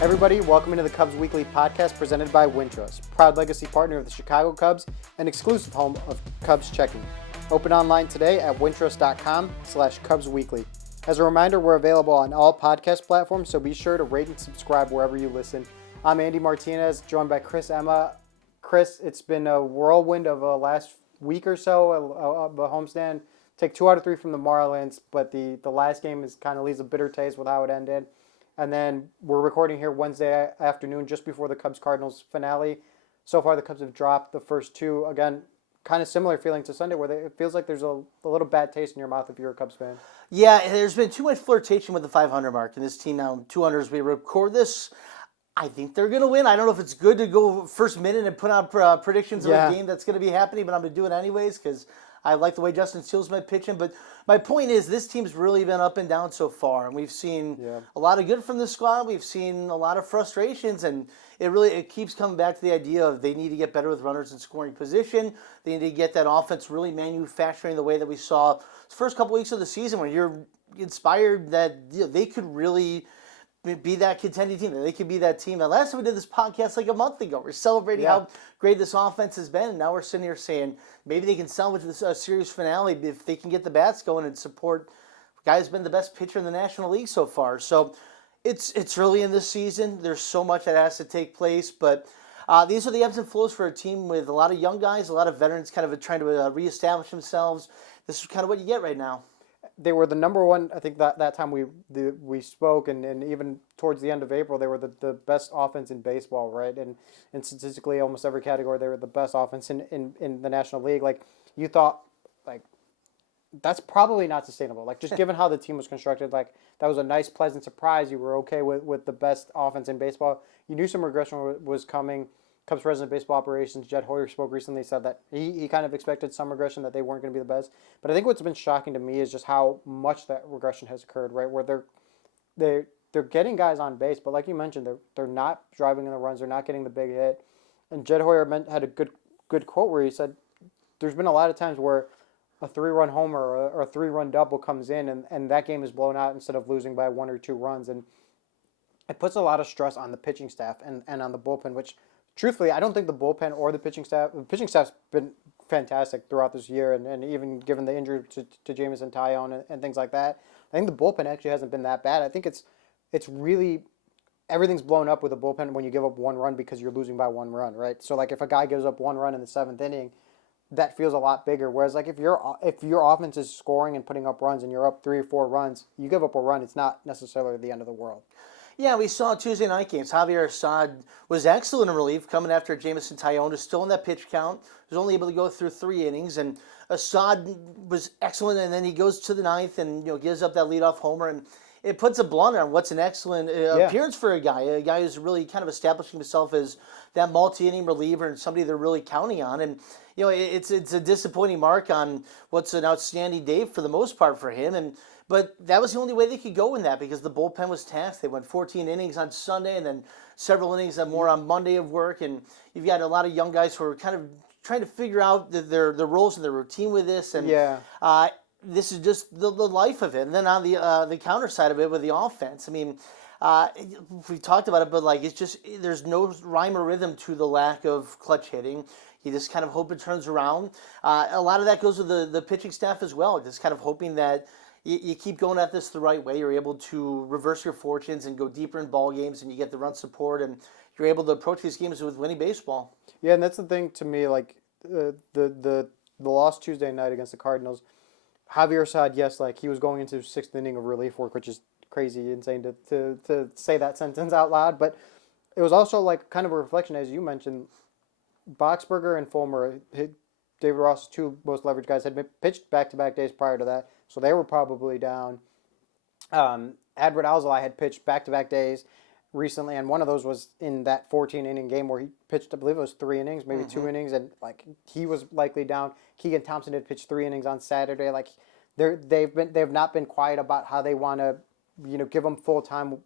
Everybody, welcome into the Cubs Weekly podcast presented by Wintrust, proud legacy partner of the Chicago Cubs and exclusive home of Cubs checking. Open online today at wintrust.com/Cubs Weekly. As a reminder, we're available on all podcast platforms, so be sure to rate and subscribe wherever you listen. I'm Andy Martinez, joined by Chris Emma. Chris, it's been a whirlwind of a last week or so of a homestand. Take 2 out of 3 from the Marlins, but the last game kind of leaves a bitter taste with how it ended. And then we're recording here Wednesday afternoon, just before the Cubs-Cardinals finale. So far, the Cubs have dropped the first two. Again, kind of similar feeling to Sunday, where it feels like there's a little bad taste in your mouth if you're a Cubs fan. Yeah, there's been too much flirtation with the 500 mark, and this team now 200 as we record this. I think they're going to win. I don't know if it's good to go first minute and put out predictions of a game that's going to be happening, but I'm going to do it anyways because I like the way Justin Steele's been pitching. But my point is, this team's really been up and down so far, and we've seen a lot of good from this squad. We've seen a lot of frustrations, and it keeps coming back to the idea of they need to get better with runners in scoring position. They need to get that offense really manufacturing the way that we saw the first couple weeks of the season, when you're inspired that they could really be that contending team, that they could be that team. Now, last time we did this podcast like a month ago, we're celebrating how great this offense has been, and now we're sitting here saying maybe they can salvage this series finale if they can get the bats going and support a guy who's been the best pitcher in the National League so far. So it's early in this season. There's so much that has to take place, but these are the ebbs and flows for a team with a lot of young guys, a lot of veterans kind of trying to reestablish themselves. This is kind of what you get right now. They were the number one, I think that time we spoke, and even towards the end of April, they were the best offense in baseball, right? And statistically, almost every category, they were the best offense in the National League. Like, you thought, like, that's probably not sustainable. Like, just given how the team was constructed, like, that was a nice, pleasant surprise. You were okay with the best offense in baseball. You knew some regression was coming. Cubs president of baseball operations, Jed Hoyer, spoke recently, said that he kind of expected some regression, that they weren't going to be the best. But I think what's been shocking to me is just how much that regression has occurred, right? Where they're getting guys on base, but like you mentioned, they're not driving in the runs, they're not getting the big hit. And Jed Hoyer had a good quote where he said, there's been a lot of times where a 3-run homer or a 3-run double comes in and that game is blown out instead of losing by 1 or 2 runs. And it puts a lot of stress on the pitching staff and on the bullpen, which truthfully, I don't think the bullpen or the pitching staff's been fantastic throughout this year, and even given the injury to Jameson Taillon and things like that, I think the bullpen actually hasn't been that bad. I think it's really, everything's blown up with the bullpen when you give up 1 run because you're losing by 1 run, right? So like if a guy gives up 1 run in the 7th inning, that feels a lot bigger. Whereas like if your offense is scoring and putting up runs and you're up 3 or 4 runs, you give up a run, it's not necessarily the end of the world. Yeah, we saw Tuesday night games. Javier Assad was excellent in relief, coming after Jameson Taillon, who's still in that pitch count. He was only able to go through 3 innings, and Assad was excellent. And then he goes to the 9th and gives up that leadoff homer, and it puts a blunder on what's an excellent appearance for a guy who's really kind of establishing himself as that multi-inning reliever and somebody they're really counting on. And it's a disappointing mark on what's an outstanding day for the most part for him. But that was the only way they could go in that because the bullpen was taxed. They went 14 innings on Sunday and then several innings more on Monday of work. And you've got a lot of young guys who are kind of trying to figure out their roles and their routine with this. And this is just the life of it. And then on the counter side of it with the offense, I mean, we talked about it, but like it's just there's no rhyme or rhythm to the lack of clutch hitting. You just kind of hope it turns around. A lot of that goes with the pitching staff as well, just kind of hoping that you keep going at this the right way. You're able to reverse your fortunes and go deeper in ball games, and you get the run support, and you're able to approach these games with winning baseball. Yeah, and that's the thing to me. Like the loss Tuesday night against the Cardinals, Javier Assad, yes, like he was going into 6th inning of relief work, which is crazy, insane to say that sentence out loud. But it was also like kind of a reflection, as you mentioned. Boxberger and Fulmer, David Ross, 2 most leveraged guys, had been pitched back-to-back days prior to that, so they were probably down. Adbert Alzolay had pitched back-to-back days recently, and one of those was in that 14-inning game where he pitched, I believe it was 3 innings, maybe 2 innings, and like he was likely down. Keegan Thompson had pitched 3 innings on Saturday. Like they've not been quiet about how they want to, give him full time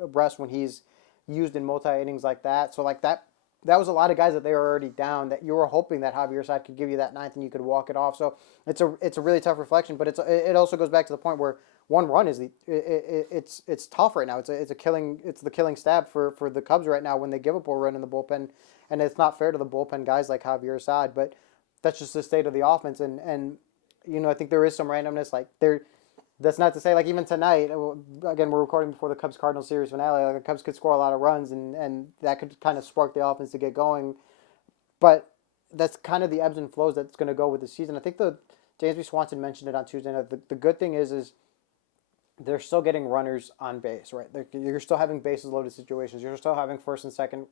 rest when he's used in multi innings like that. So like that that was a lot of guys that they were already down that you were hoping that Javier Assad could give you that ninth and you could walk it off. So it's a really tough reflection, but it also goes back to the point where one run is it's tough right now. It's the killing stab for the Cubs right now when they give up a run in the bullpen, and it's not fair to the bullpen guys like Javier Assad. But that's just the state of the offense, and I think there is some randomness. Like there, that's not to say like even tonight. Again, we're recording before the Cubs Cardinals series finale. Like the Cubs could score a lot of runs, and that could kind of spark the offense to get going. But that's kind of the ebbs and flows that's going to go with the season. I think the Dansby Swanson mentioned it on Tuesday night. The good thing is they're still getting runners on base, right? You're still having bases loaded situations. You're still having first and second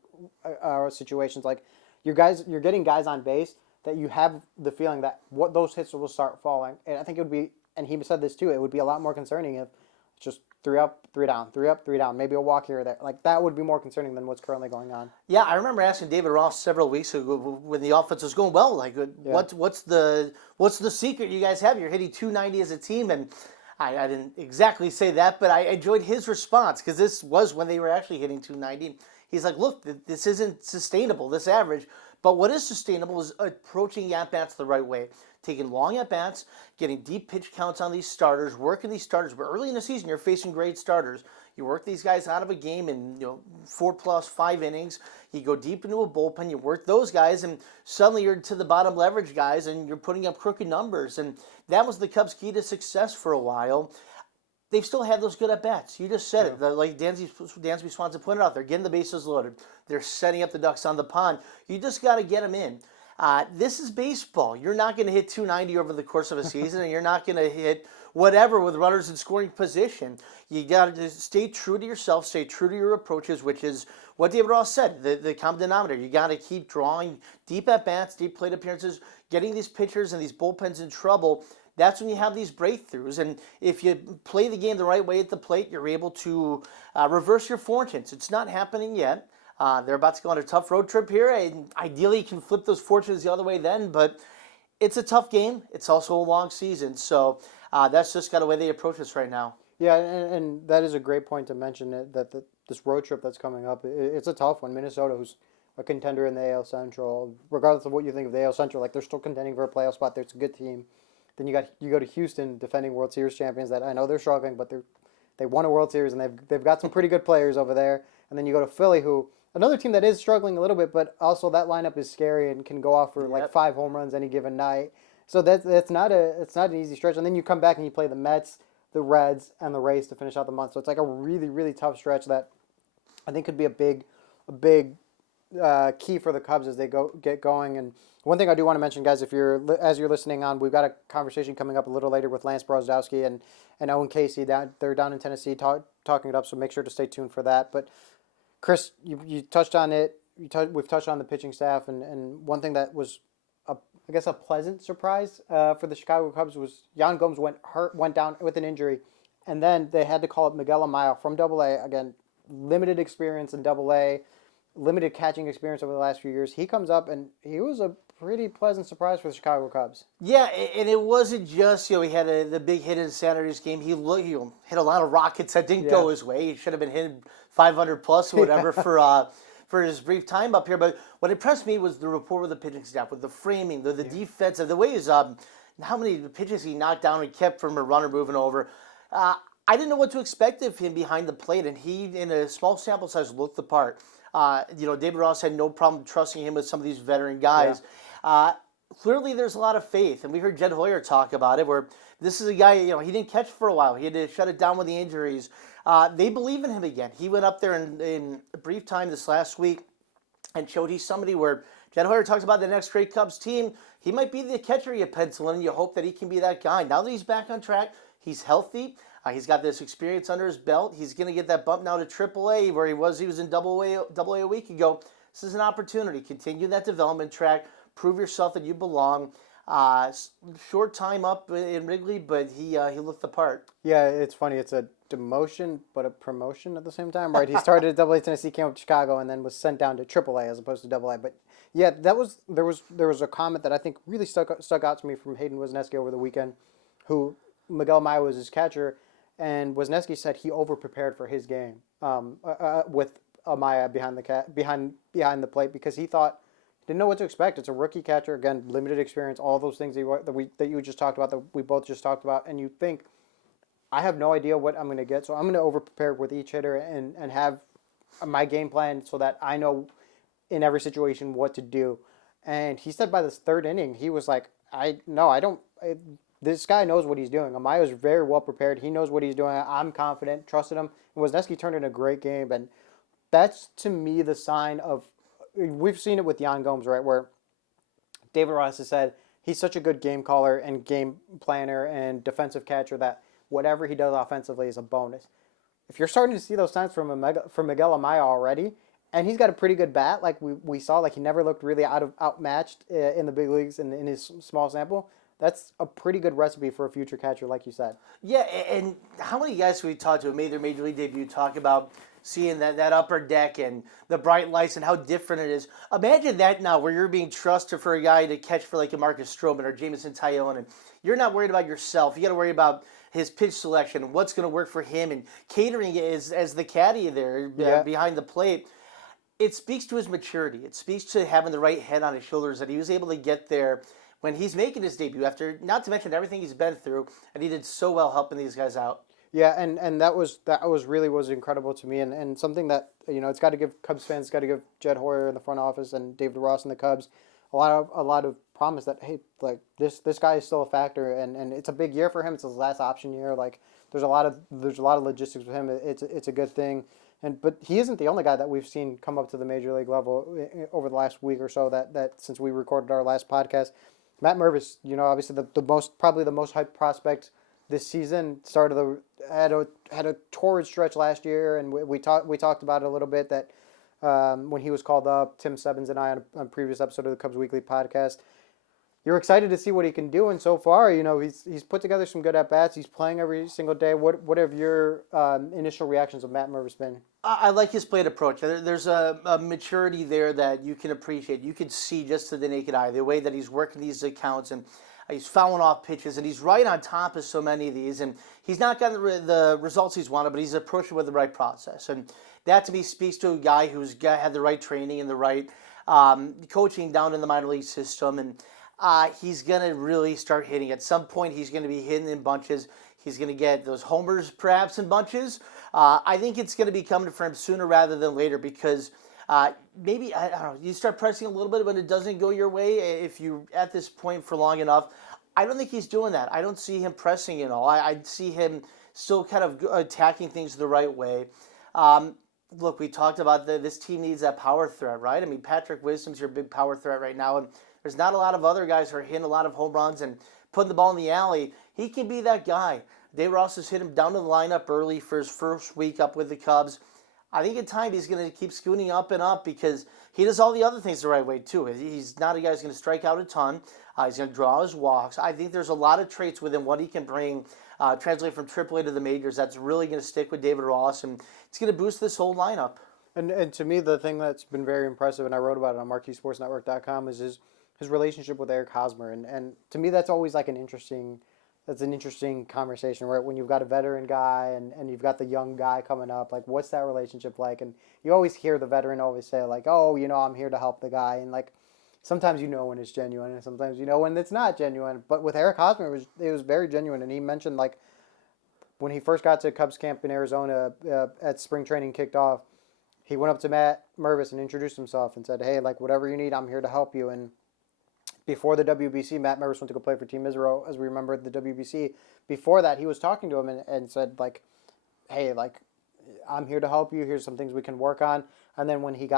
situations. Like you're getting guys on base that you have the feeling that what those hits will start falling. And I think it would be, and he said this too, it would be a lot more concerning if it's just 3 up, 3 down, 3 up, 3 down, maybe a walk here or there. Like that would be more concerning than what's currently going on. Yeah, I remember asking David Ross several weeks ago when the offense was going well. Like, what's the secret you guys have? You're hitting 290 as a team, and I didn't exactly say that, but I enjoyed his response because this was when they were actually hitting 290. He's like, look, this isn't sustainable, this average. But what is sustainable is approaching at-bats the right way. Taking long at-bats, getting deep pitch counts on these starters, working these starters. But early in the season, you're facing great starters. You work these guys out of a game in 4+5 innings. You go deep into a bullpen. You work those guys, and suddenly you're to the bottom leverage guys, and you're putting up crooked numbers. And that was the Cubs' key to success for a while. They've still had those good at-bats. You just said it. Like Dansby Swanson pointed out, they're getting the bases loaded. They're setting up the ducks on the pond. You just got to get them in. This is baseball. You're not going to hit 290 over the course of a season, and you're not going to hit whatever with runners in scoring position. You got to stay true to yourself, stay true to your approaches, which is what David Ross said, the common denominator. You got to keep drawing deep at-bats, deep plate appearances, getting these pitchers and these bullpens in trouble. That's when you have these breakthroughs. And if you play the game the right way at the plate, you're able to reverse your fortunes. It's not happening yet. They're about to go on a tough road trip here, and ideally you can flip those fortunes the other way then, but it's a tough game. It's also a long season, so that's just got the way they approach this right now. Yeah, and that is a great point to mention that this road trip that's coming up, it's a tough one. Minnesota, who's a contender in the AL Central, regardless of what you think of the AL Central, like they're still contending for a playoff spot. There's a good team. Then you go to Houston, defending World Series champions. That I know they're struggling, but they won a World Series and they've got some pretty good players over there. And then you go to Philly, who another team that is struggling a little bit, but also that lineup is scary and can go off for like 5 home runs any given night. So it's not an easy stretch. And then you come back and you play the Mets, the Reds, and the Rays to finish out the month. So it's like a really, really tough stretch that I think could be a big key for the Cubs as they get going. And one thing I do want to mention, guys, as you're listening on, we've got a conversation coming up a little later with Lance Brozdowski and Owen Casey. They're down in Tennessee talking it up, so make sure to stay tuned for that. But Chris, you touched on it. We've touched on the pitching staff, and one thing that was a pleasant surprise for the Chicago Cubs was Yan Gomes went down with an injury, and then they had to call up Miguel Amaya from AA. Again, limited experience in AA, limited catching experience over the last few years. He comes up and he was a pretty pleasant surprise for the Chicago Cubs. Yeah, and it wasn't just, he had the big hit in Saturday's game. He hit a lot of rockets that didn't go his way. He should have been hitting 500 plus or whatever for his brief time up here. But what impressed me was the rapport with the pitching staff, with the framing, the defensive, the way how many pitches he knocked down and kept from a runner moving over. I didn't know what to expect of him behind the plate, and he, in a small sample size, looked the part. David Ross had no problem trusting him with some of these veteran guys. Yeah. Clearly, there's a lot of faith, and we heard Jed Hoyer talk about it, where this is a guy, he didn't catch for a while. He had to shut it down with the injuries. They believe in him again. He went up there in a brief time this last week and showed he's somebody where Jed Hoyer talks about the next great Cubs team. He might be the catcher you pencil in, and you hope that he can be that guy. Now that he's back on track, he's healthy. He's got this experience under his belt. He's going to get that bump now to AAA, where he was in Double A a week ago. This is an opportunity. Continue that development track. Prove yourself that you belong. Short time up in Wrigley, but he looked the part. Yeah, it's funny. It's a demotion, but a promotion at the same time, right? He started at AA Tennessee, came up to Chicago, and then was sent down to AAA as opposed to AA. But yeah, there was a comment that I think really stuck out to me from Hayden Wesneski over the weekend, who Miguel Maya was his catcher. And Wesneski said he over-prepared for his game with Amaya behind the plate because he didn't know what to expect. It's a rookie catcher, again, limited experience, all those things that you just talked about, that we both just talked about, and you think, I have no idea what I'm going to get, so I'm going to over prepare with each hitter and have my game plan so that I know in every situation what to do. And he said by this third inning, he was like, this guy knows what he's doing. Amayo's very well prepared. He knows what he's doing. I'm confident, trusted him. And Wozniacki turned in a great game. And that's, to me, the sign of, we've seen it with Yan Gomes, right, where David Ross has said he's such a good game caller and game planner and defensive catcher that whatever he does offensively is a bonus. If you're starting to see those signs from Miguel Amaya already, and he's got a pretty good bat, like we saw, like he never looked really outmatched in the big leagues in his small sample, that's a pretty good recipe for a future catcher, like you said. Yeah, and how many guys we talked to who made their major league debut talk about seeing that upper deck and the bright lights and how different it is? Imagine that now, where you're being trusted for a guy to catch for like a Marcus Stroman or Jameson Taillon, and you're not worried about yourself. You got to worry about his pitch selection and what's going to work for him, and catering it as the caddy there behind the plate. It speaks to his maturity. It speaks to having the right head on his shoulders, that he was able to get there when he's making his debut, after, not to mention everything he's been through, and he did so well helping these guys out. Yeah, and that was really incredible to me, and something that, it's got to give Cubs fans, it's got to give Jed Hoyer in the front office and David Ross in the Cubs a lot of promise that, hey, like this guy is still a factor, and it's a big year for him. It's his last option year. Like there's a lot of logistics with him. It's a good thing. But he isn't the only guy that we've seen come up to the major league level over the last week or so. That since we recorded our last podcast, Matt Mervis, obviously probably the most hyped prospect this season. Had a torrid stretch last year, and we talked about it a little bit that when he was called up, Tim Stebbins and I on a previous episode of the Cubs Weekly podcast. You're excited to see what he can do, and so far, he's put together some good at bats. He's playing every single day. What have your initial reactions of Matt Mervis been? I like his plate approach. There's a maturity there that you can appreciate. You can see just to the naked eye the way that he's working these accounts, and he's fouling off pitches, and he's right on top of so many of these. And he's not gotten the results he's wanted, but he's approached it with the right process. And that, to me, speaks to a guy who's had the right training and the right coaching down in the minor league system. And he's going to really start hitting. At some point, he's going to be hitting in bunches. He's going to get those homers, perhaps, in bunches. I think it's going to be coming for him sooner rather than later, because maybe, I don't know, you start pressing a little bit when it doesn't go your way if you're at this point for long enough. I don't think he's doing that. I don't see him pressing at all. I see him still kind of attacking things the right way. Look, we talked about this team needs that power threat, right? I mean, Patrick Wisdom's your big power threat right now, and there's not a lot of other guys who are hitting a lot of home runs and putting the ball in the alley. He can be that guy. Dave Ross has hit him down to the lineup early for his first week up with the Cubs. I think in time he's going to keep scooting up and up, because he does all the other things the right way too. He's not a guy who's going to strike out a ton. He's going to draw his walks. I think there's a lot of traits within what he can bring, translate from AAA to the majors, that's really going to stick with David Ross, and it's going to boost this whole lineup. And to me, the thing that's been very impressive, and I wrote about it on MarqueeSportsNetwork.com, is his relationship with Eric Hosmer. And to me, that's always like an interesting conversation, right? When you've got a veteran guy and you've got the young guy coming up, like, what's that relationship like? And you always hear the veteran always say, like, oh, I'm here to help the guy. And, like, sometimes when it's genuine, and sometimes when it's not genuine. But with Eric Hosmer, it was very genuine. And he mentioned, like, when he first got to Cubs camp in Arizona at spring training kicked off, he went up to Matt Mervis and introduced himself and said, hey, like, whatever you need, I'm here to help you. And before the WBC, Matt Mervis went to go play for Team Israel, as we remember the WBC. Before that, he was talking to him and said, like, hey, like, I'm here to help you. Here's some things we can work on. And then when Matt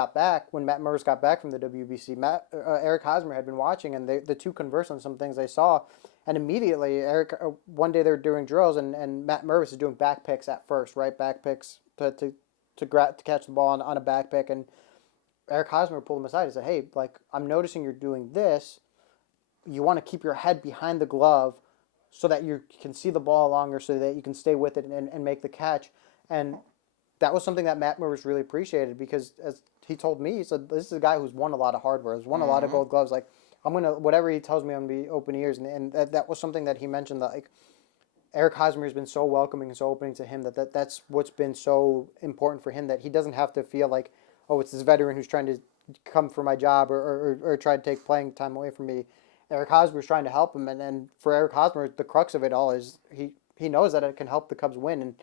Mervis got back from the WBC, Eric Hosmer had been watching, and the two conversed on some things they saw. And immediately, one day they were doing drills, and Matt Mervis is doing back picks at first, right? Back picks to catch the ball on a back pick. And Eric Hosmer pulled him aside and said, hey, like, I'm noticing you're doing this. You want to keep your head behind the glove so that you can see the ball longer, so that you can stay with it and make the catch. And that was something that Matt Mervis really appreciated, because as he told me, he said, this is a guy who's won a lot of hardware, has won a lot of gold gloves. Like, whatever he tells me, I'm going to be open ears. And that was something that he mentioned, that, like, Eric Hosmer has been so welcoming and so opening to him that's what's been so important for him, that he doesn't have to feel like, oh, it's this veteran who's trying to come for my job or try to take playing time away from me. Eric Hosmer's trying to help him, and for Eric Hosmer, the crux of it all is he knows that it can help the Cubs win, and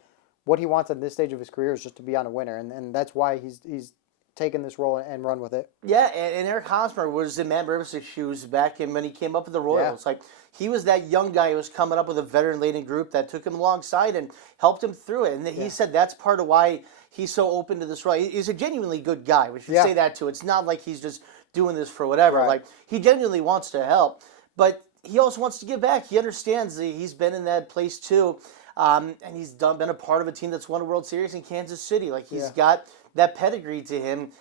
what he wants at this stage of his career is just to be on a winner, and that's why he's taken this role and run with it. Yeah, and Eric Hosmer was in Matt Mervis' shoes back when he came up with the Royals. Yeah. Like, he was that young guy who was coming up with a veteran-laden group that took him alongside and helped him through it. And he said that's part of why he's so open to this role. He's a genuinely good guy. We should say that too. It's not like he's just doing this for whatever. Right. Like, he genuinely wants to help, but he also wants to give back. He understands that he's been in that place too. And he's been a part of a team that's won a World Series in Kansas City. Like, he's got that pedigree to him.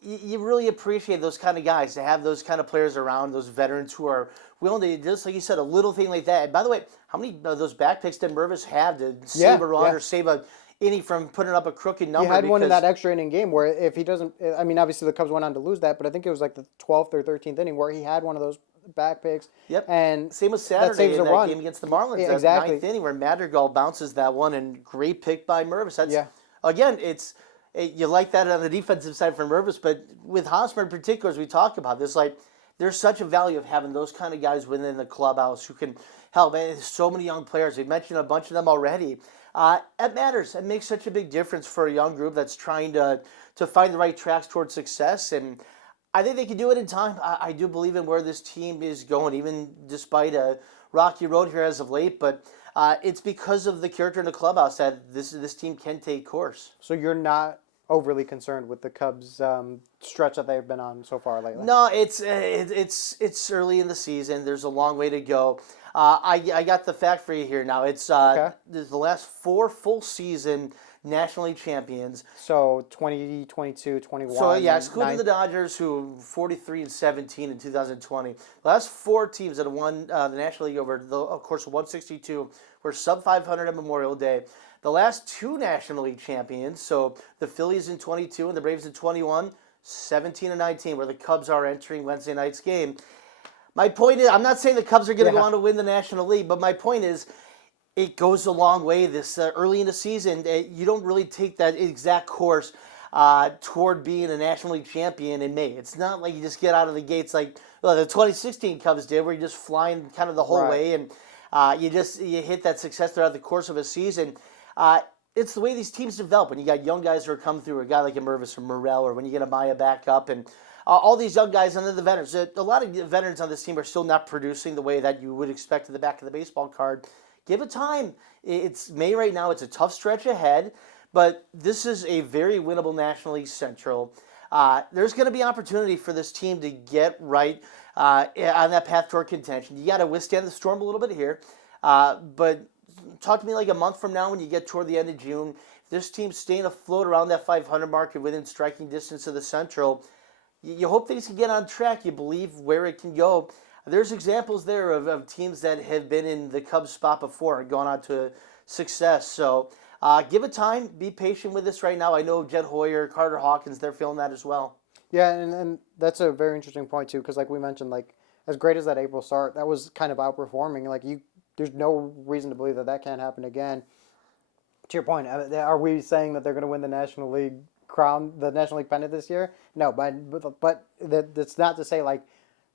You really appreciate those kind of guys, to have those kind of players around, those veterans who are willing to, just like you said, a little thing like that. And by the way, how many of those back picks did Mervis have to save a run or save a inning from putting up a crooked number? He had one in that extra inning game where if he doesn't, I mean, obviously the Cubs went on to lose that, but I think it was like the 12th or 13th inning where he had one of those back picks. Yep. And same with Saturday in that run. game against the Marlins. Yeah, that exactly. ninth inning where Madrigal bounces that one, and great pick by Mervis. That's, again, you like that on the defensive side for Mervis, but with Hosmer in particular, as we talk about this, like, there's such a value of having those kind of guys within the clubhouse who can help. And there's so many young players. We've mentioned a bunch of them already. It matters. It makes such a big difference for a young group that's trying to find the right tracks towards success. And I think they can do it in time. I do believe in where this team is going, even despite a rocky road here as of late. But it's because of the character in the clubhouse that this team can take course. So you're not overly concerned with the Cubs' stretch that they've been on so far lately? No, it's early in the season. There's a long way to go. I got the fact for you here now. It's the last 4 full season National League champions. So 2022, 21. So yeah, excluding the Dodgers, who 43-17 in 2020. The last 4 teams that have won the National League over the course of 162 were sub 500 at Memorial Day. The last 2 National League champions, so the Phillies in 22 and the Braves in 21, 17-19, where the Cubs are entering Wednesday night's game. My point is, I'm not saying the Cubs are going to go on to win the National League, but my point is, it goes a long way this early in the season. You don't really take that exact course toward being a National League champion in May. It's not like you just get out of the gates like the 2016 Cubs did, where you're just flying kind of the whole way, and you hit that success throughout the course of a season. It's the way these teams develop. When you got young guys who are coming through, a guy like a Mervis or Morel, or when you get a Maya back up, and all these young guys, and then the veterans. A lot of the veterans on this team are still not producing the way that you would expect at the back of the baseball card. Give it time. It's May right now. It's a tough stretch ahead, but this is a very winnable National League Central. There's going to be opportunity for this team to get right on that path toward contention. You got to withstand the storm a little bit here, but talk to me like a month from now when you get toward the end of June. If this team's staying afloat around that 500 mark and within striking distance of the Central, you hope things can get on track. You believe where it can go. There's examples there of teams that have been in the Cubs spot before and gone on to success. So give it time. Be patient with this right now. I know Jed Hoyer, Carter Hawkins, they're feeling that as well. Yeah, and that's a very interesting point too, because like we mentioned, like as great as that April start, that was kind of outperforming. Like there's no reason to believe that can't happen again. To your point, are we saying that they're going to win the National League crown, the National League pennant this year? No, but that's not to say like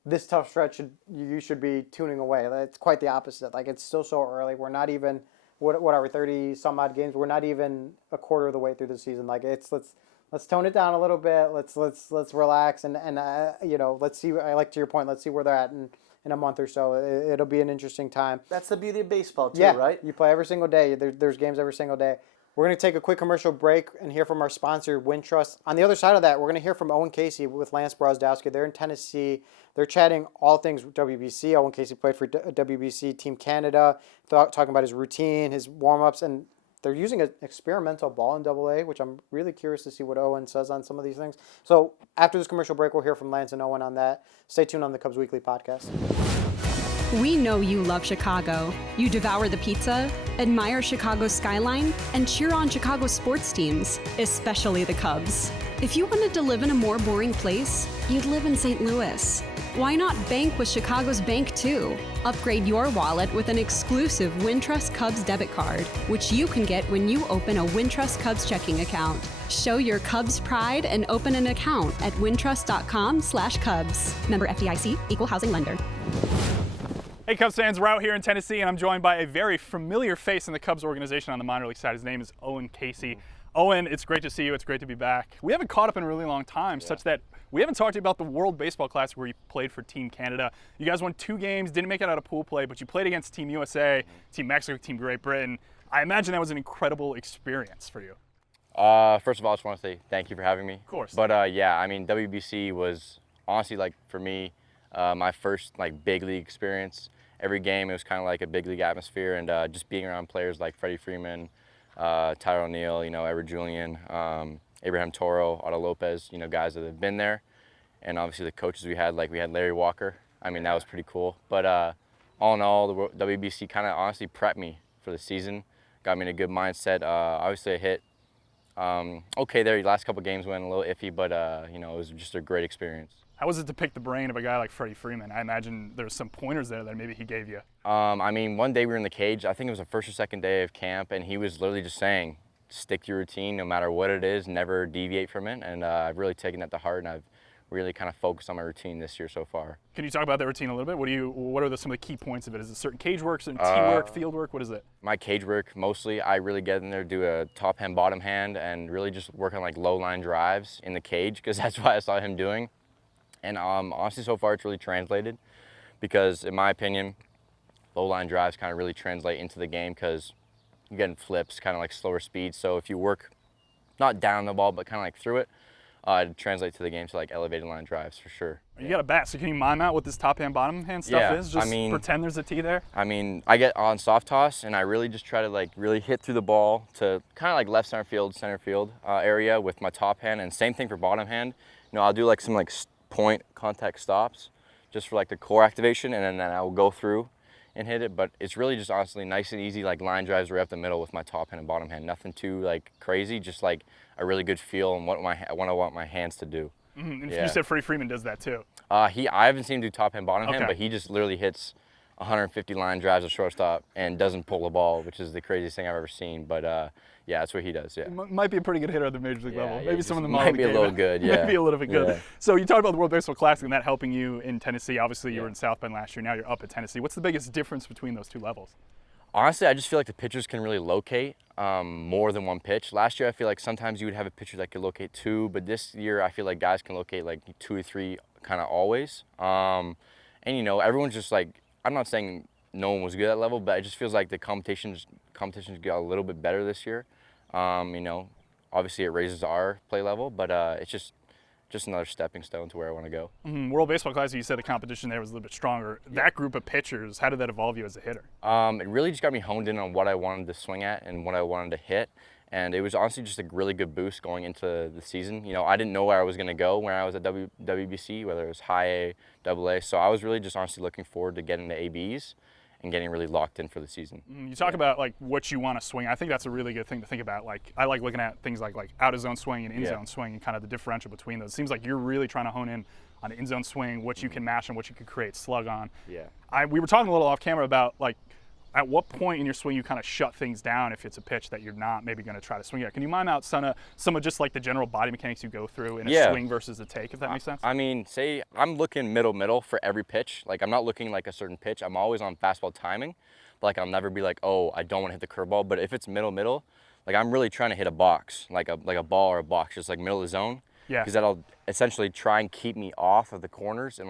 this tough stretch you should be tuning away. It's quite the opposite. Like it's still so early. We're not even what are we 30 some odd games? We're not even a quarter of the way through the season. Like let's tone it down a little bit. Let's relax and let's see. I like to your point. Let's see where they're at in a month or so. It'll be an interesting time. That's the beauty of baseball too, yeah, right? You play every single day. There's games every single day. We're going to take a quick commercial break and hear from our sponsor, Wintrust. On the other side of that, we're going to hear from Owen Casey with Lance Brozdowski. They're in Tennessee. They're chatting all things WBC. Owen Casey played for WBC Team Canada, talking about his routine, his warm-ups, and they're using an experimental ball in AA, which I'm really curious to see what Owen says on some of these things. So after this commercial break, we'll hear from Lance and Owen on that. Stay tuned on the Cubs Weekly podcast. We know you love Chicago. You devour the pizza, admire Chicago's skyline, and cheer on Chicago sports teams, especially the Cubs. If you wanted to live in a more boring place, you'd live in St. Louis. Why not bank with Chicago's Bank too? Upgrade your wallet with an exclusive Wintrust Cubs debit card, which you can get when you open a Wintrust Cubs checking account. Show your Cubs pride and open an account at wintrust.com/Cubs. Member FDIC, equal housing lender. Hey Cubs fans, we're out here in Tennessee and I'm joined by a very familiar face in the Cubs organization on the minor league side. His name is Owen Casey. Owen, it's great to see you. It's great to be back. We haven't caught up in a really long time, such that we haven't talked to you about the World Baseball Classic where you played for Team Canada. You guys won 2 games, didn't make it out of pool play, but you played against Team USA, Team Mexico, Team Great Britain. I imagine that was an incredible experience for you. First of all, I just want to say thank you for having me. Of course. But yeah, I mean, WBC was honestly, like, for me, my first big league experience. Every game, it was kind of like a big league atmosphere, and just being around players like Freddie Freeman, Tyler O'Neill, Edward Julian, Abraham Toro, Otto Lopez, guys that have been there, and obviously the coaches we had Larry Walker. I mean, that was pretty cool. But all in all, the WBC kind of honestly prepped me for the season, got me in a good mindset. Obviously, I hit okay there. The last couple games went a little iffy, but it was just a great experience. How was it to pick the brain of a guy like Freddie Freeman? I imagine there's some pointers there that maybe he gave you. I mean, one day we were in the cage. I think it was the first or second day of camp, and he was literally just saying, stick to your routine no matter what it is, never deviate from it. And I've really taken that to heart, and I've really kind of focused on my routine this year so far. Can you talk about that routine a little bit? What are some of the key points of it? Is it certain cage work, certain teamwork, field work? What is it? My cage work, mostly, I really get in there, do a top hand, bottom hand, and really just work on low line drives in the cage, because that's what I saw him doing. And honestly, so far, it's really translated, because in my opinion, low line drives kind of really translate into the game, because you're getting flips, kind of like slower speeds. So if you work not down the ball, but kind of through it, it translates to the game to elevated line drives for sure. You got a bat, so can you mime out what this top hand, bottom hand stuff is? Just pretend there's a T there? I mean, I get on soft toss, and I really just try to really hit through the ball to kind of left center field area with my top hand, and same thing for bottom hand. I'll do some point contact stops just for the core activation, and then I'll go through and hit it. But it's really just honestly nice and easy line drives right up the middle with my top hand and bottom hand. Nothing too crazy, just a really good feel and what I want my hands to do. Mm-hmm. You said Freddie Freeman does that too. I haven't seen him do top hand, bottom hand, but he just literally hits 150 line drives at shortstop and doesn't pull the ball, which is the craziest thing I've ever seen. But yeah, that's what he does. Yeah, might be a pretty good hitter at the major league level. Maybe some of the might be a little good. Yeah, maybe a little bit good. Yeah. So you talked about the World Baseball Classic and that helping you in Tennessee. Obviously, you were in South Bend last year. Now you're up at Tennessee. What's the biggest difference between those two levels? Honestly, I just feel the pitchers can really locate more than one pitch. Last year, I feel sometimes you would have a pitcher that could locate 2, but this year I feel guys can locate 2 or 3 kind of always. And everyone's just I'm not saying no one was good at that level, but it just feels the competitions got a little bit better this year. Obviously it raises our play level, but it's just another stepping stone to where I want to go. Mm-hmm. World Baseball Classic, you said the competition there was a little bit stronger. That group of pitchers, how did that evolve you as a hitter? It really just got me honed in on what I wanted to swing at and what I wanted to hit. And it was honestly just a really good boost going into the season. I didn't know where I was going to go when I was at WBC, whether it was high A, double A. So I was really just honestly looking forward to getting the ABs and getting really locked in for the season. You talk about what you want to swing. I think that's a really good thing to think about. I like looking at things like out of zone swing and in zone swing and kind of the differential between those. It seems like you're really trying to hone in on the in zone swing, what you can match and what you can create slug on. Yeah. We were talking a little off camera about at what point in your swing you kind of shut things down if it's a pitch that you're not maybe going to try to swing at. Can you mime out some of just the general body mechanics you go through in a swing versus a take, if that makes sense? I mean, say I'm looking middle for every pitch. I'm not looking a certain pitch. I'm always on fastball timing. I'll never be oh, I don't want to hit the curveball. But if it's middle, I'm really trying to hit a box, like a ball or a box, just middle of the zone. Yeah. Because that'll essentially try and keep me off of the corners and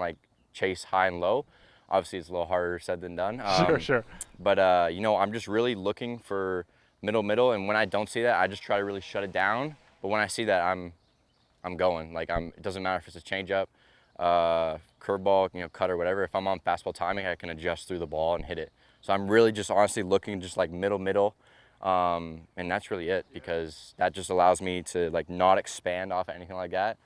chase high and low. Obviously, it's a little harder said than done. Sure. But I'm just really looking for middle, and when I don't see that, I just try to really shut it down. But when I see that, I'm going. It doesn't matter if it's a changeup, curveball, cutter, whatever. If I'm on fastball timing, I can adjust through the ball and hit it. So I'm really just honestly looking just middle, and that's really it, because that just allows me to not expand off anything like that.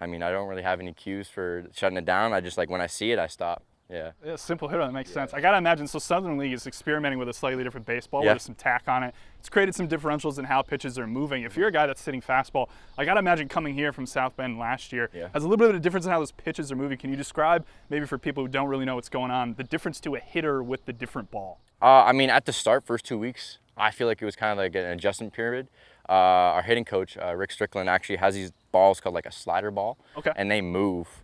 I mean, I don't really have any cues for shutting it down. I just when I see it, I stop. Yeah. Yeah, simple hitter, that makes sense. I gotta imagine, so Southern League is experimenting with a slightly different baseball, where there's some tack on it. It's created some differentials in how pitches are moving. If you're a guy that's sitting fastball, I gotta imagine coming here from South Bend last year has a little bit of a difference in how those pitches are moving. Can you describe, maybe for people who don't really know what's going on, the difference to a hitter with the different ball? I mean, at the start, first 2 weeks, I feel like it was kind of like an adjustment period. Our hitting coach, Rick Strickland, actually has these balls called like a slider ball, and they move.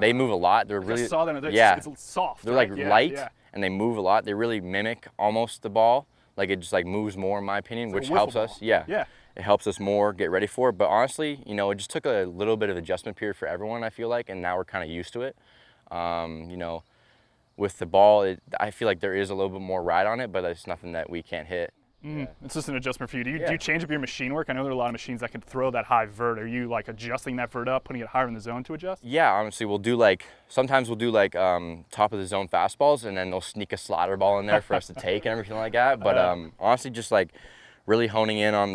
They move a lot. They're really, I saw them. It's soft. They're right? like Yeah, light, yeah. and they move a lot. They really mimic almost the ball. Like it just like moves more, in my opinion, which a wiffle helps ball. us. Yeah. It helps us more get ready for it. But honestly, you know, it just took a little bit of adjustment period for everyone, I feel like, and now we're kind of used to it. You know, with the ball, I feel like there is a little bit more ride on it, but it's nothing that we can't hit. It's just an adjustment for you. Do you change up your machine work? I know there are a lot of machines that can throw that high vert. Are you like adjusting that vert up, putting it higher in the zone to adjust? Yeah, honestly, sometimes we'll do like top of the zone fastballs, and then they'll sneak a slider ball in there for us to take and everything like that. But honestly, just like really honing in on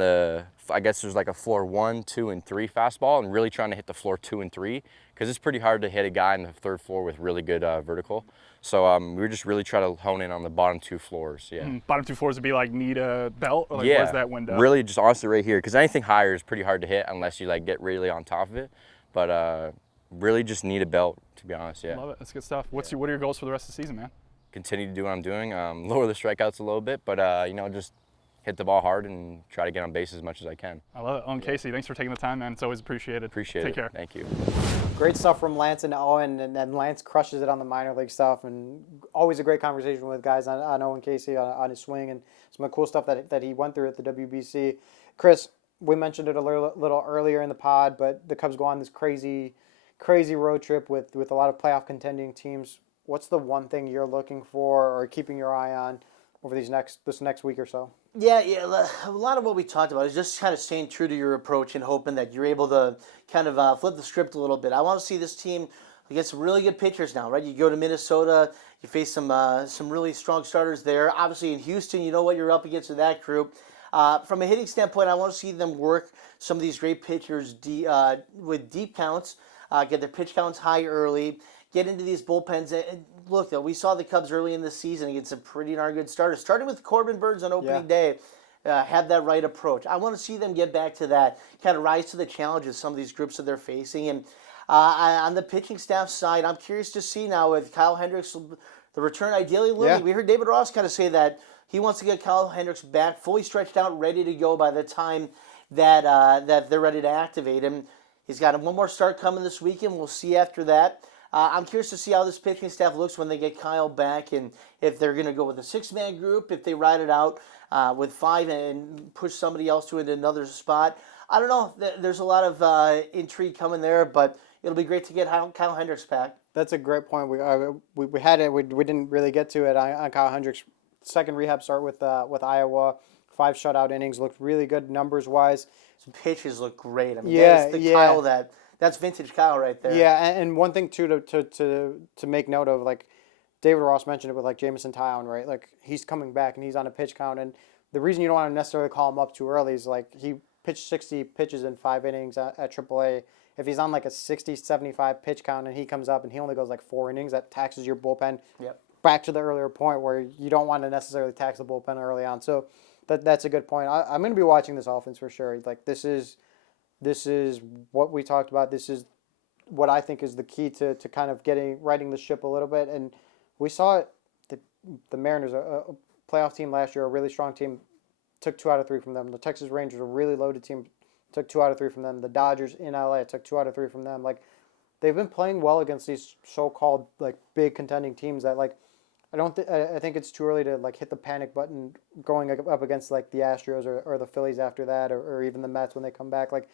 I guess there's like a floor 1, 2, and 3 fastball, and really trying to hit the floor 2 and 3, because it's pretty hard to hit a guy in the third floor with really good vertical. So we're just really trying to hone in on the bottom 2 floors. Yeah. Bottom 2 floors would be like need a belt, or like where's that window? Really just honestly right here, because anything higher is pretty hard to hit unless you like get really on top of it. But really just need a belt, to be honest. Yeah. Love it. That's good stuff. What are your goals for the rest of the season, man? Continue to do what I'm doing. Lower the strikeouts a little bit, but you know, just hit the ball hard and try to get on base as much as I can. I love it. Owen Casey, thanks for taking the time, man. It's always appreciated. Appreciate it. Take care. Thank you. Great stuff from Lance and Owen, and Lance crushes it on the minor league stuff, and always a great conversation with guys on Owen Casey on his swing and some of the cool stuff that he went through at the WBC. Chris, we mentioned it a little earlier in the pod, but the Cubs go on this crazy road trip with a lot of playoff contending teams. What's the one thing you're looking for or keeping your eye on over this next week or so? Yeah, a lot of what we talked about is just kind of staying true to your approach and hoping that you're able to kind of flip the script a little bit. I want to see this team get some really good pitchers now, right? You go to Minnesota, you face some really strong starters there. Obviously in Houston, you know what you're up against with that group. From a hitting standpoint, I want to see them work some of these great pitchers with deep counts, get their pitch counts high early, get into these bullpens. And look, though, we saw the Cubs early in the season against some pretty darn good starters. Starting with Corbin Burns on opening day, had that right approach. I want to see them get back to that, kind of rise to the challenges some of these groups that they're facing. And on the pitching staff side, I'm curious to see now with Kyle Hendricks, the return ideally. We heard David Ross kind of say that he wants to get Kyle Hendricks back, fully stretched out, ready to go by the time that they're ready to activate him. He's got one more start coming this weekend. We'll see after that. I'm curious to see how this pitching staff looks when they get Kyle back, and if they're going to go with a 6-man group, if they ride it out with 5 and push somebody else to another spot. I don't know. There's a lot of intrigue coming there, but it'll be great to get Kyle Hendricks back. That's a great point. We had it. We didn't really get to it on Kyle Hendricks' second rehab start with Iowa. 5 shutout innings, looked really good numbers wise. Some pitches look great. I mean, Kyle that's vintage Kyle right there. Yeah, and one thing too to make note of, like David Ross mentioned it with like Jamison Tyone, right? Like he's coming back and he's on a pitch count, and the reason you don't want to necessarily call him up too early is like he pitched 60 pitches in 5 innings at AAA. If he's on like a 60, 75 pitch count and he comes up and he only goes like 4 innings, that taxes your bullpen. Yep. Back to the earlier point where you don't want to necessarily tax the bullpen early on. So that's a good point. I'm going to be watching this offense for sure. Like this is what we talked about. This is what I think is the key to kind of righting the ship a little bit. And we saw it. The Mariners, a playoff team last year, a really strong team, took 2 out of 3 from them. The Texas Rangers, a really loaded team, took 2 out of 3 from them. The Dodgers in LA took 2 out of 3 from them. Like they've been playing well against these so-called like big contending teams that like I think it's too early to like hit the panic button going up against like the Astros or the Phillies after that or even the Mets when they come back. Like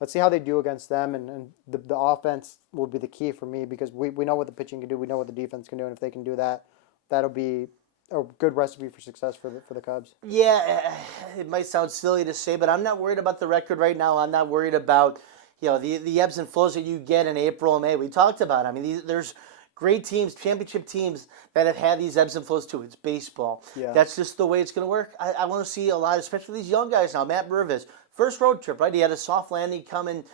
let's see how they do against them, and the offense will be the key for me because we know what the pitching can do, we know what the defense can do, and if they can do that, that'll be a good recipe for success for the Cubs. Yeah, it might sound silly to say, but I'm not worried about the record right now. I'm not worried about the ebbs and flows that you get in April and May. We talked about it. I mean, there's great teams, championship teams that have had these ebbs and flows too. It's baseball. Yeah. That's just the way it's going to work. I want to see a lot, especially these young guys now. Matt Burvis, first road trip, right? He had a soft landing coming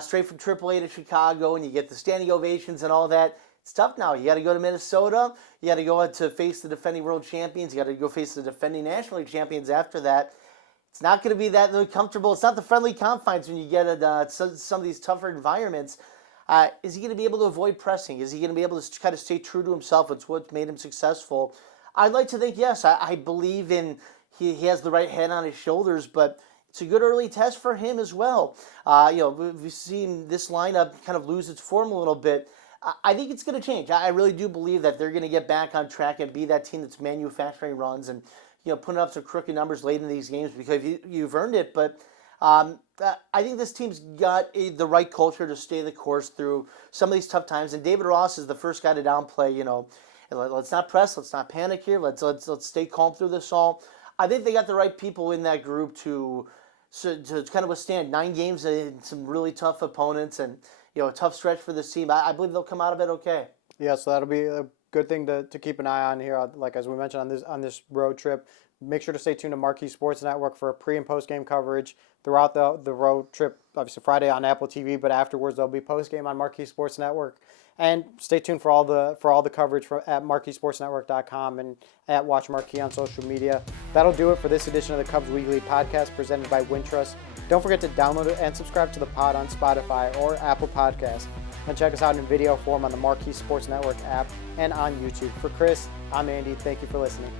straight from AAA to Chicago, and you get the standing ovations and all that. It's tough now. You got to go to Minnesota. You got to go out to face the defending world champions. You got to go face the defending National League champions after that. It's not going to be that comfortable. It's not the friendly confines when you get at some of these tougher environments. Is he going to be able to avoid pressing? Is he going to be able to kind of stay true to himself? It's what made him successful. I'd like to think yes. I believe in he has the right head on his shoulders, but it's a good early test for him as well. We've seen this lineup kind of lose its form a little bit. I think it's going to change. I really do believe that they're going to get back on track and be that team that's manufacturing runs and putting up some crooked numbers late in these games because you've earned it. But I think this team's got the right culture to stay the course through some of these tough times. And David Ross is the first guy to downplay. Let's not press, let's not panic here. Let's stay calm through this all. I think they got the right people in that group to kind of withstand 9 games and some really tough opponents and a tough stretch for this team. I believe they'll come out of it okay. Yeah, so that'll be a good thing to keep an eye on here. Like as we mentioned on this road trip, make sure to stay tuned to Marquee Sports Network for pre and post game coverage throughout the road trip. Obviously Friday on Apple TV, but afterwards there'll be post game on Marquee Sports Network. And stay tuned for all the coverage at MarqueeSportsNetwork.com and at Watch Marquee on social media. That'll do it for this edition of the Cubs Weekly Podcast presented by Wintrust. Don't forget to download and subscribe to the pod on Spotify or Apple Podcasts. And check us out in video form on the Marquee Sports Network app and on YouTube. For Chris, I'm Andy. Thank you for listening.